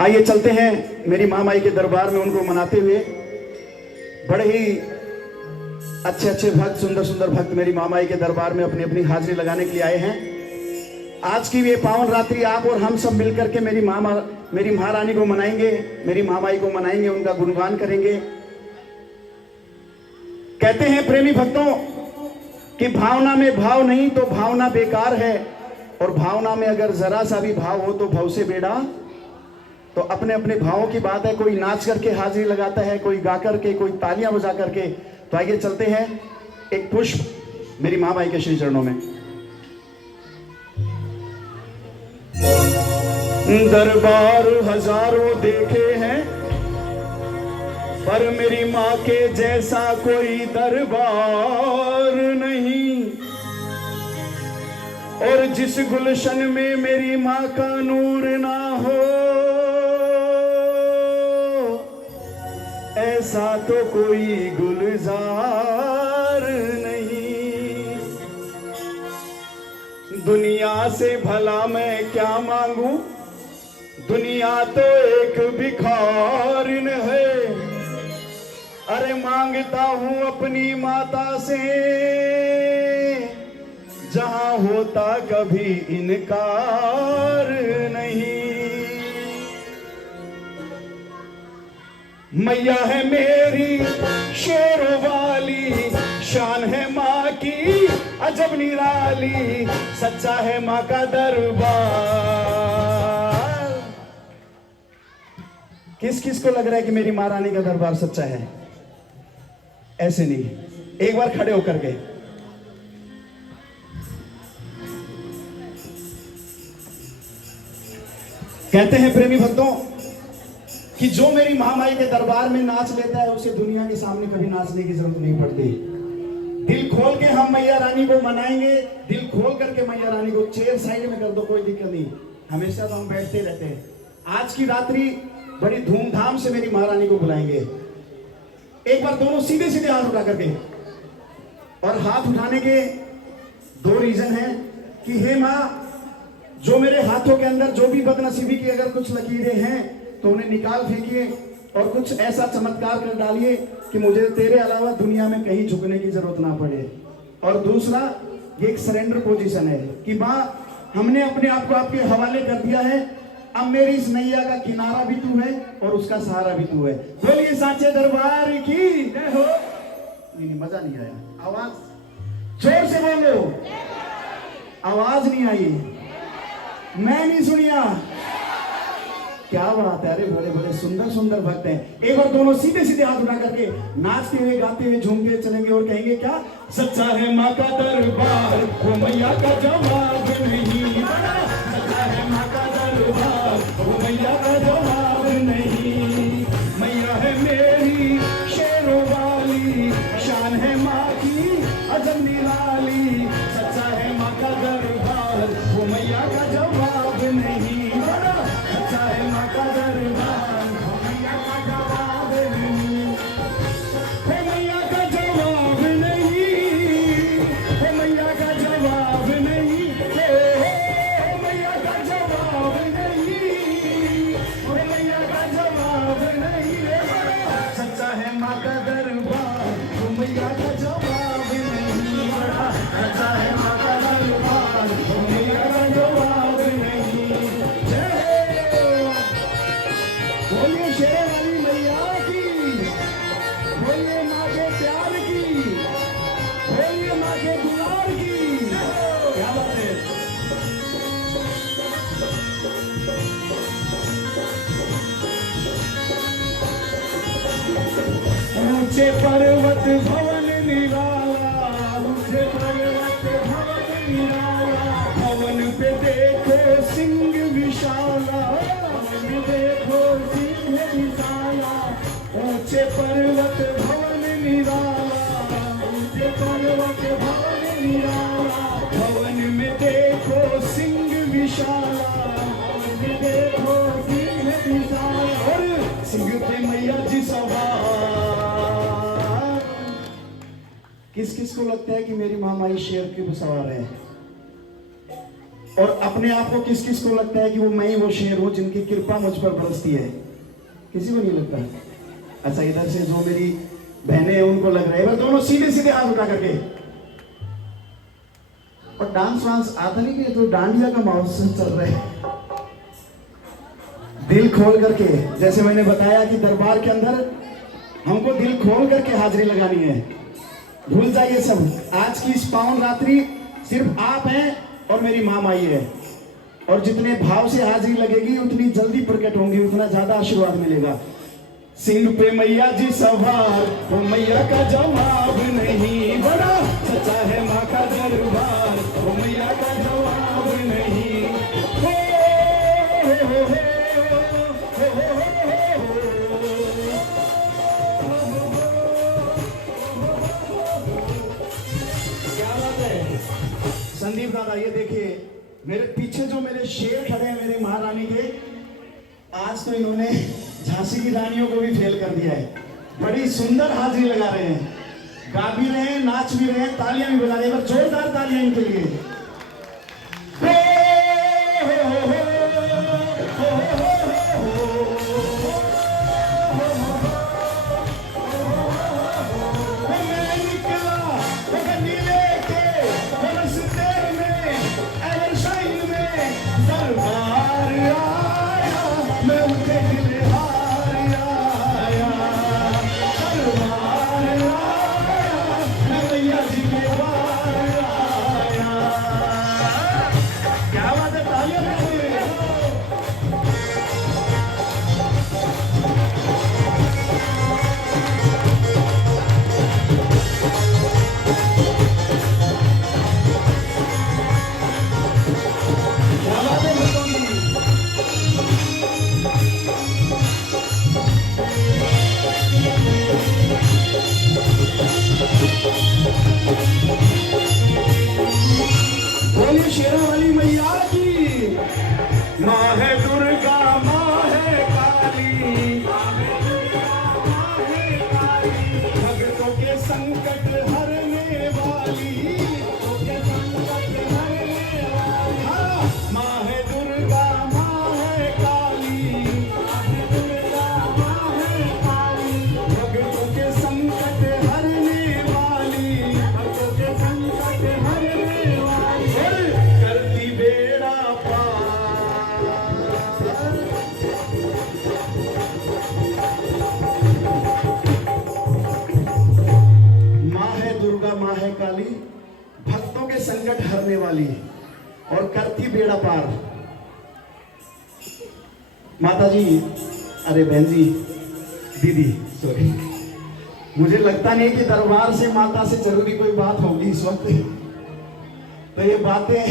आइए चलते हैं मेरी महामाई के दरबार में उनको मनाते हुए। बड़े ही अच्छे अच्छे भक्त, सुंदर सुंदर भक्त मेरी महामाई के दरबार में अपनी अपनी हाजिरी लगाने के लिए आए हैं। आज की ये पावन रात्रि आप और हम सब मिलकर के मेरी महारानी को मनाएंगे, मेरी महामाई को मनाएंगे, उनका गुणगान करेंगे। कहते हैं प्रेमी भक्तों कि भावना में भाव नहीं तो भावना बेकार है, और भावना में अगर जरा सा भी भाव हो तो भव से बेड़ा। तो अपने अपने भावों की बात है, कोई नाच करके हाजिरी लगाता है, कोई गा करके, कोई तालियां बजा करके। तो आइए चलते हैं एक पुष्प मेरी महामाई के श्री चरणों में। दरबार हजारों देखे हैं पर मेरी माँ के जैसा कोई दरबार नहीं, और जिस गुलशन में मेरी माँ का नूर ना हो ऐसा तो कोई गुलजार नहीं। दुनिया से भला मैं क्या मांगू, दुनिया तो एक भिखारिन है। अरे मांगता हूं अपनी माता से जहां होता कभी इनकार नहीं। मैया है मेरी शेरों वाली, शान है माँ की अजब निराली, सच्चा है माँ का दरबार। किस किस को लग रहा है कि मेरी महारानी का दरबार सच्चा है? ऐसे नहीं, एक बार खड़े होकर के कहते हैं प्रेमी भक्तों कि जो मेरी महामाई के दरबार में नाच लेता है उसे दुनिया के सामने कभी नाचने की जरूरत नहीं पड़ती। दिल खोल के हम मैया रानी को मनाएंगे, दिल खोल करके मैया रानी को चेयर साइड में कर दो, कोई दिक्कत नहीं, हमेशा तो हम बैठते रहते हैं। आज की रात्रि बड़ी धूमधाम से मेरी महारानी को बुलाएंगे। एक बार दोनों सीधे सीधे हाथ उठा करके, और हाथ उठाने के दो रीजन हैं कि हे माँ, जो मेरे हाथों के अंदर जो भी बदनसीबी की अगर कुछ लकीरें हैं तो उन्हें निकाल फेंकिए और कुछ ऐसा चमत्कार कर डालिए कि मुझे तेरे अलावा दुनिया में कहीं झुकने की जरूरत ना पड़े। और दूसरा, ये एक सरेंडर पोजीशन है कि माँ, हमने अपने आप को आपके हवाले कर दिया है, अब मेरी इस नैया का किनारा भी तू है और उसका सहारा भी तू है। बोलिए साचे दरबार की जय हो। नहीं, मजा नहीं आया, आवाज जोर से बोलो। आवाज नहीं आई, मैं नहीं सुनिया। क्या बात है, अरे बड़े बड़े सुंदर सुंदर भक्त हैं। एक बार दोनों सीधे सीधे हाथ उठा करके नाचते हुए गाते हुए झूमते चलेंगे और कहेंगे क्या? सच्चा है माँ का दरबार, वो मैया का जवाब नहीं। सच्चा है माँ का दरबार, वो मैया का जवाब नहीं। मैया है मेरी शेरों वाली, शान है माँ की अजब निराली, सच्चा है माँ का दरबार, वो मैया का जवाब नहीं। सच्चा है माँ का दरबार, वो मैया का जवाब नहीं। वो मैया का जवाब नहीं, वो मैया का जवाब नहीं, वो मैया का जवाब नहीं, वो मैया का जवाब नहीं। सच्चा है माँ का दरबार, वो मैया का जवाब नहीं। सच्चा है माँ का दरबार, वो मैया का जवाब नहीं। बोलिए शेर वाली मैया की, बोलिए माँ के प्यार की, बोलिए माँ के दुलार की। क्या बात है। ऊंचे पर्वत भवन निराला, ऊंचे पर्वत भवन निराला, भवन पे देखो सिंह विशाला, भवन देखो सिंह विशाला। ऊंचे पर्वत भवन निराला, ऊंचे पर्वत भवन निराला, भवन में देखो सिंह विशाला, भवन में देखो सिंह विशाला। और सिंह पे मैया जी सवार। किस किस को लगता है कि मेरी महामाई शेर की सवार है? और अपने आप को किस किस को लगता है कि वो मैं ही वो शेर हूं जिनकी कृपा मुझ पर बरसती है? किसी को नहीं लगता। अच्छा, इधर से जो मेरी बहनें हैं उनको लग रहा है। दोनों सीधे सीधे हाथ उठा करके। और डांस वांस आता नहीं कि तो डांडिया का महोत्सव चल रहा है। दिल खोल करके, जैसे मैंने बताया कि दरबार के अंदर हमको दिल खोल करके हाजिरी लगानी है। भूल जाइए सब। आज की इस पावन रात्रि सिर्फ आप हैं और मेरी माँ माई है। और जितने भाव से हाजिरी लगेगी उतनी जल्दी प्रकट होंगी, उतना ज्यादा आशीर्वाद मिलेगा। सिंह पे मैया जी सवार, वो मैया का जवाब नहीं, बड़ा सच्चा है माँ का दरबार, वो मैया का जवाब नहीं। हो, हो, हो, संदीप दादा, ये देखिए मेरे पीछे जो मेरे शेर खड़े हैं मेरे महारानी के, आज तो इन्होंने झांसी की रानियों को भी फेल कर दिया है। बड़ी सुंदर हाजिरी लगा रहे हैं, गा भी रहे हैं, नाच भी रहे हैं, तालियां भी बजा रहे हैं। जोरदार तालियां इनके लिए। शेरा वाली मैया की। माँ है दुर्गा, माँ है काली, भक्तों के संकट हरने वाली, माँ है दुर्गा, माँ है काली, भक्तों के संकट हरने वाली, भक्तों के संकट हरने वाली, करती बेड़ा पार। माँ है दुर्गा, माँ है काली, भक्तों के संकट हरने वाली और करती बेड़ा पार। माता जी, अरे बहन जी, दीदी सॉरी, मुझे लगता नहीं कि दरबार से माता से जरूरी कोई बात होगी इस वक्त। तो ये बातें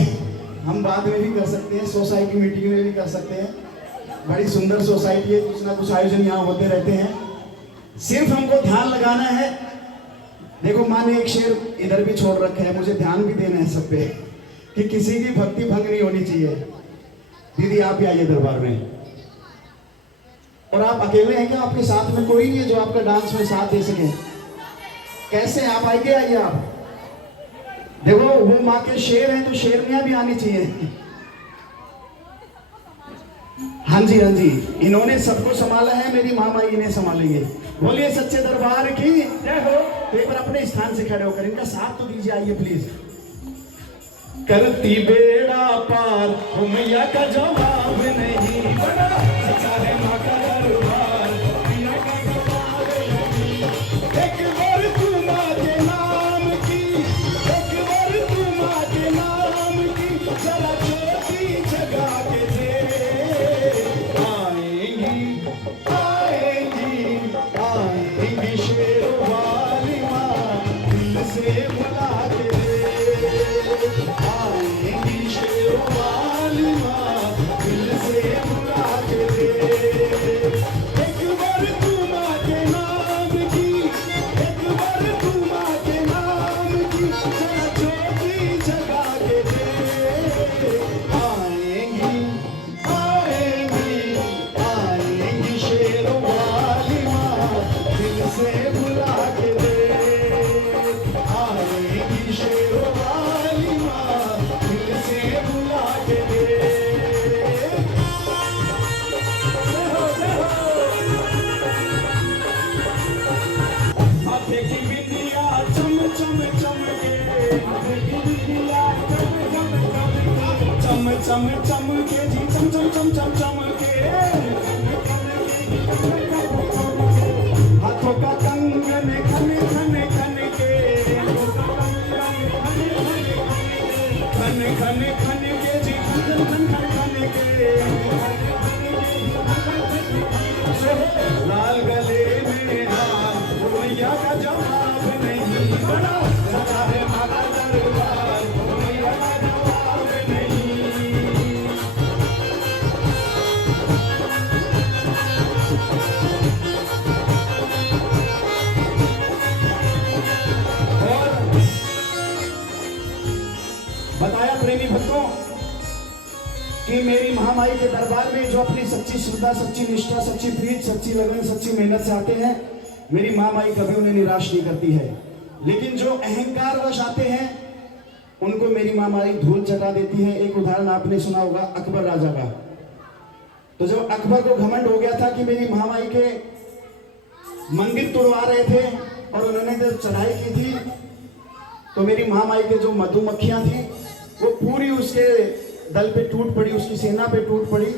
हम बाद में भी कर सकते हैं, सोसाइटी मीटिंग में भी कर सकते हैं। बड़ी सुंदर सोसाइटी है, कुछ ना कुछ आयोजन यहाँ होते रहते हैं। सिर्फ हमको ध्यान लगाना है। देखो, माँ ने एक शेर इधर भी छोड़ रखा है, मुझे ध्यान भी देना है सब पे कि किसी की भक्ति भंग नहीं होनी चाहिए। दीदी आप ही आइए दरबार में। और आप अकेले हैं क्या? आपके साथ में कोई नहीं है जो आपका डांस में साथ दे सके? कैसे आप आइए आप। देखो, वो माँ के शेर हैं तो शेरनियां भी आनी चाहिए। हाँ जी, हाँ जी, इन्होंने सबको संभाला है, मेरी माँ माई इन्हें संभालेंगे। बोलिए सच्चे दरबार की जय हो। तो एक बार अपने स्थान से खड़े होकर इनका साथ तो दीजिए, आइए प्लीज। करती बेड़ा पार, ओ मैया का जवाब नहीं, बड़ा सच्चा है माँ का दरबार, मैया का जवाब नहीं। एक बार तू माँ के नाम की, एक बार तू माँ के नाम की, जरा छोटी जगा के दे। आएंगी आएंगी आएंगी शेर वाली माँ, दिल से बुला के दे। आएंगी शेर वाली माँ, दिल से बुला के दे। महामाई के दरबार में जो अपनी सच्ची श्रद्धा, सच्ची निष्ठा, सच्ची प्रीत, सच्ची लगन, सच्ची मेहनत से आते हैं, मेरी महामाई कभी उन्हें निराश नहीं करती है। लेकिन जो अहंकार वश आते हैं उनको मेरी महामाई धूल चटा देती है। एक उदाहरण आपने सुना होगा अकबर राजा का। तो जब अकबर को घमंड हो गया था कि मेरी महामाई के मंदिर तोड़वा रहे थे और उन्होंने जब चढ़ाई की थी तो मेरी महामाई के जो मधुमक्खियां थी वो पूरी उसके दल पे टूट पड़ी, उसकी सेना पे टूट पड़ी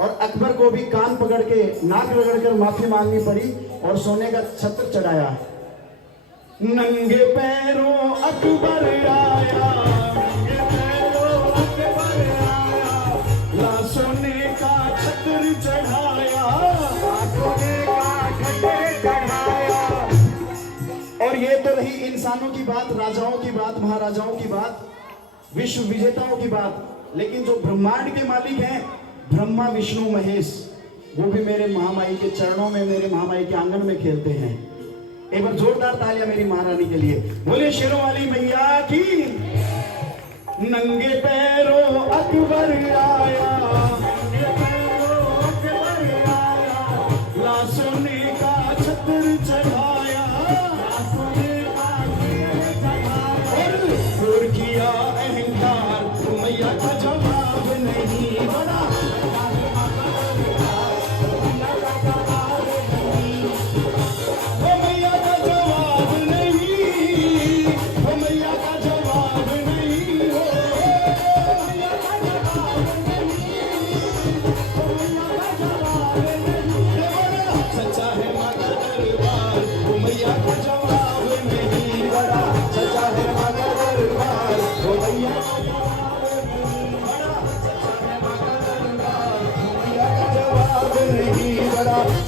और अकबर को भी कान पकड़ के नाक रगड़ कर माफी मांगनी पड़ी और सोने का छत्र चढ़ाया। नंगे पैरों अकबर आया, नंगे पैरों अकबर आया, ला सोने का छत्र चढ़ाया, सोने का छत्र चढ़ाया। और ये तो रही इंसानों की बात, राजाओं की बात, महाराजाओं की बात, विश्व विजेताओं की बात। लेकिन जो ब्रह्मांड के मालिक हैं, ब्रह्मा विष्णु महेश, वो भी मेरे महामाई के चरणों में, मेरे महामाई के आंगन में खेलते हैं। एक बार जोरदार तालियां मेरी महारानी के लिए। बोले शेरों वाली मैया की। नंगे पैरों अकबर आया, नंगे पैरों अकबर आया, ला सोने का छत्र चढ़ाया, सोने का छत्र चढ़ाया। और किया अहंकार तो मैया का जवाब नहीं बड़ा,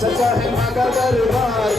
सच्चा है माँ का दरबार,